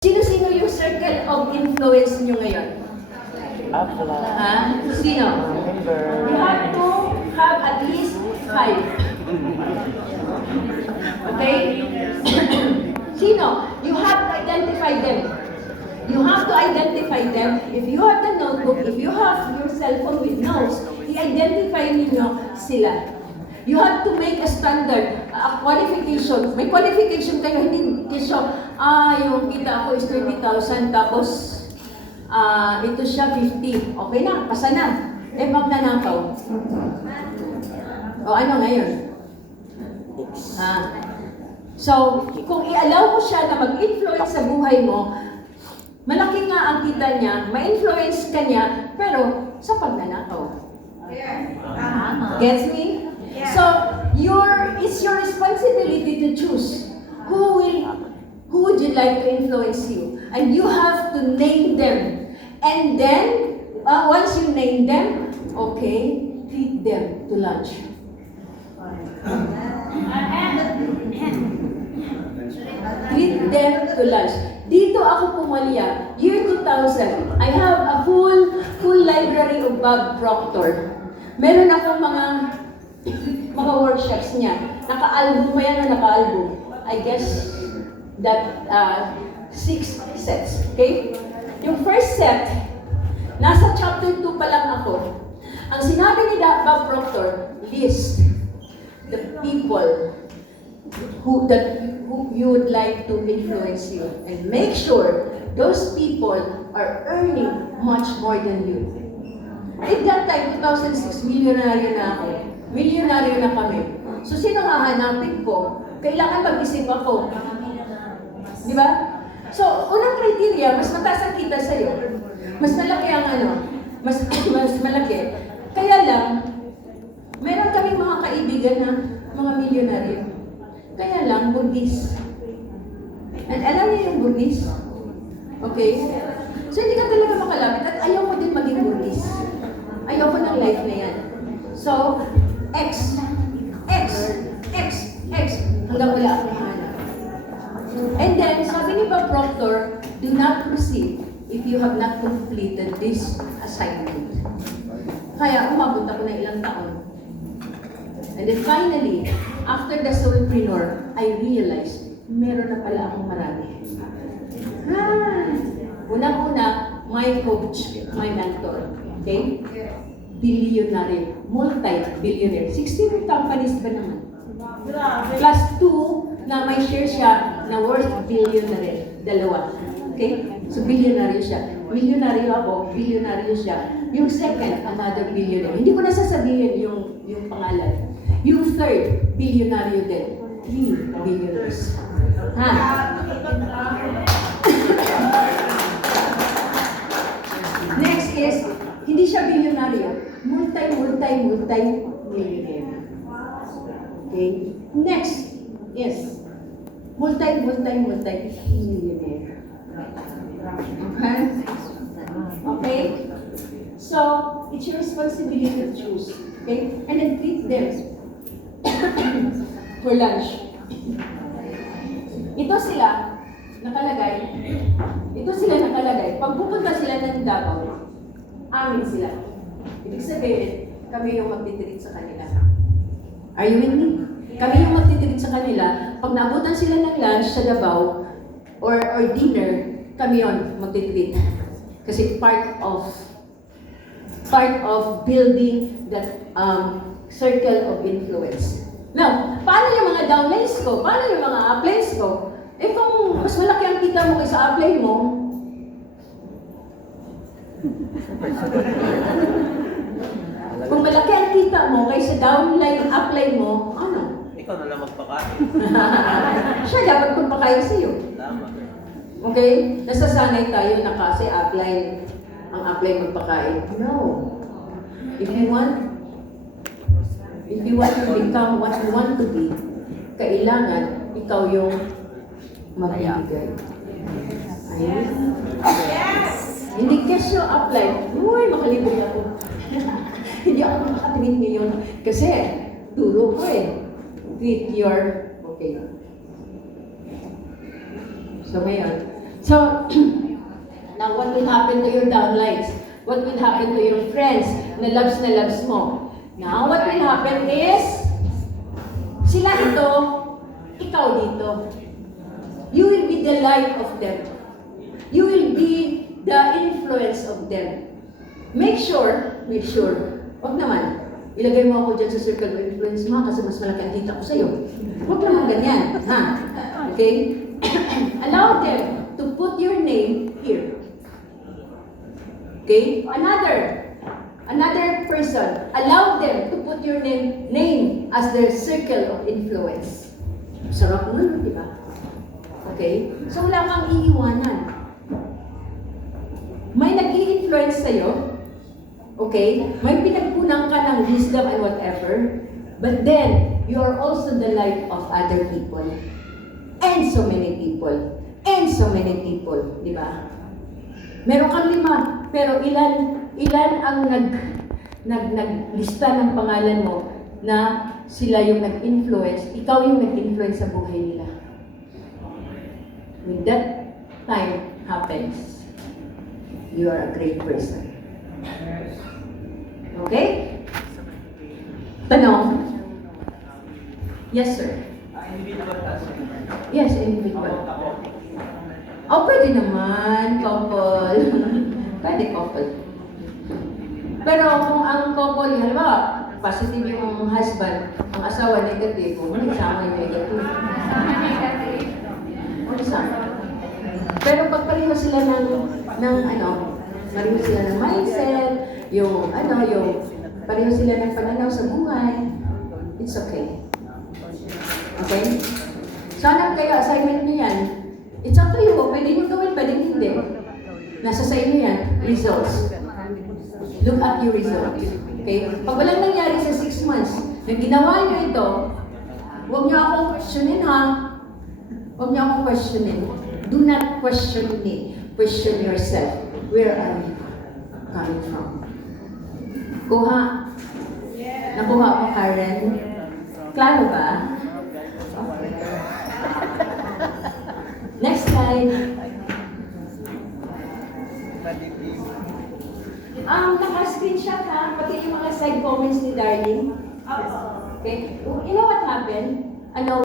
Sino-sino yung circle of influence nyo ngayon? Abla. Ha? Sino? Member. You have to have at least 5. Okay? Sino? You have to identify them. You have to identify them. If you have the notebook, if you have your cell phone with notes, i-identify ninyo sila. You have to make a standard, a qualification. May qualification kayo, hindi siya, yung kita ko is 20,000, tapos ito siya 50. Okay na, pasa na. Magnanakaw. O ano ngayon? So, kung i-allow mo siya na mag-influence sa buhay mo, malaki nga ang kita niya, ma-influence ka niya, pero sa pagnanakaw. Gets me? So, it's your responsibility to choose who would you like to influence you, and you have to name them. And then, once you name them, okay, treat them to lunch. Treat them to lunch. Dito ako pumalya, year 2000. I have a full library of Bob Proctor. Meron akong mga workshops niya. Naka-album pa yan o naka-album. I guess that 6 sets. Okay? Yung first set, nasa chapter 2 pa lang ako. Ang sinabi ni Bob Proctor, list the people who you would like to influence you. And make sure those people are earning much more than you. At that time, 2006, milyonaryo na ako. Milyonaryo na kami. So, sino hahanapin ko? Kailangan mag-isip ako. Di ba? So, unang criteria, mas mataas ang kita sa'yo. Mas malaki ang mas malaki. Kaya lang, meron kaming mga kaibigan na mga milyonaryo. Kaya lang, burgis. And alam niyo yung burgis? Okay? So, hindi ka talaga makalapit at ayaw mo din maging burgis. Ayaw ko ng life na yan. So, X, hanggang wala akong hanap. And then, sabi ni Bob Proctor, do not proceed if you have not completed this assignment. Kaya umabot ako na ilang taon. And then finally, after the Soulpreneur, I realized, meron na pala akong marami. Unang-una, my coach, my mentor. Okay? Billionaire, multi-billionaire. 16 companies ba naman? Plus 2 na may share siya na worth billionaire. Dalawa. Okay? So, billionaire siya. Milyonaryo ako, billionaire siya. Yung second, another billionaire. Hindi ko na sasabihin yung pangalan. Yung third, billionaire din. 3 billionaires. Next is, hindi siya billionaire. Multi-millionaire. Okay? Next is multi-millionaire. Okay? So, it's your responsibility to choose. Okay? And then treat them for lunch. Ito sila nakalagay. Pag pupunta sila ng Davao, amin sila. Ibig sabihin, kami yung magtitreat sa kanila. Are you with me? Kami yung magtitreat sa kanila. Pag naabutan sila ng lunch sa Davao or dinner, kami yon magtitreat. Kasi part of building that circle of influence. Now, paano yung mga downlines ko? Paano yung mga uplines ko? Kung mas malaki ang kita mo kaysa upline mo, kung malaki ang kita mo kaysa downline, upline mo, ano? Ikaw na lang magpakain. Siya dapat magpakain sa'yo. Tama. Okay? Nasasanay tayo na kasi upline, ang upline magpakain. No. If you want to become what you want to be, kailangan ikaw yung magbibigay. Ayun. Yes! Hindi cash yung upline. Uy, makalibog ako. Hindi ako makatingin ngayon. Kasi, turo ko with your, okay. So ngayon, So, now what will happen to your downlines? What will happen to your friends na loves mo? Now, what will happen is, sila ito, ikaw dito. You will be the light of them. You will be the influence of them. Make sure, wag naman, ilagay mo ako dyan sa circle of influence mo kasi mas malaki ang kita ko sa'yo. Wag naman ganyan, ha? Okay? Allow them to put your name here. Okay? Another person, allow them to put your name as their circle of influence. Sarap nun, di ba? Okay? So wala kang iiwanan. May nag-i-influence sa'yo, okay? May pinagpunang ka ng wisdom and whatever, but then, you are also the light of other people. And so many people. Di ba? Meron kang 5, pero ilan ang naglista ng pangalan mo na sila yung nag-influence, ikaw yung nag-influence sa buhay nila. When that time happens, you are a great person. Okay? Tanong? Yes, sir. Yes, individual. Oh, pwede naman, couple. Pwede couple. Pero kung ang couple, halimbawa, positive yung husband, ang asawa negative, kung isama yung negative. Isama. Pero pag pareho sila pareho sila ng mindset, yung pareho sila ng pananaw sa buhay, it's okay. Okay? Sana kayo, assignment niyo yan. It's up to you. Pwede nyo gawin, pwede hindi. Nasa sa inyo yan, results. Look at your results. Okay? Pag walang nangyari sa 6 months, na ginawa nyo ito, huwag nyo akong questionin, ha? Huwag nyo akong questionin. Do not question me. Question yourself. Where are you coming from? Kuha. Nakuha mo, Karen? Klaro ba? Okay. Next slide. Naka-screenshot ha, pati yung mga side comments ni Darling. Okay. You know what happened?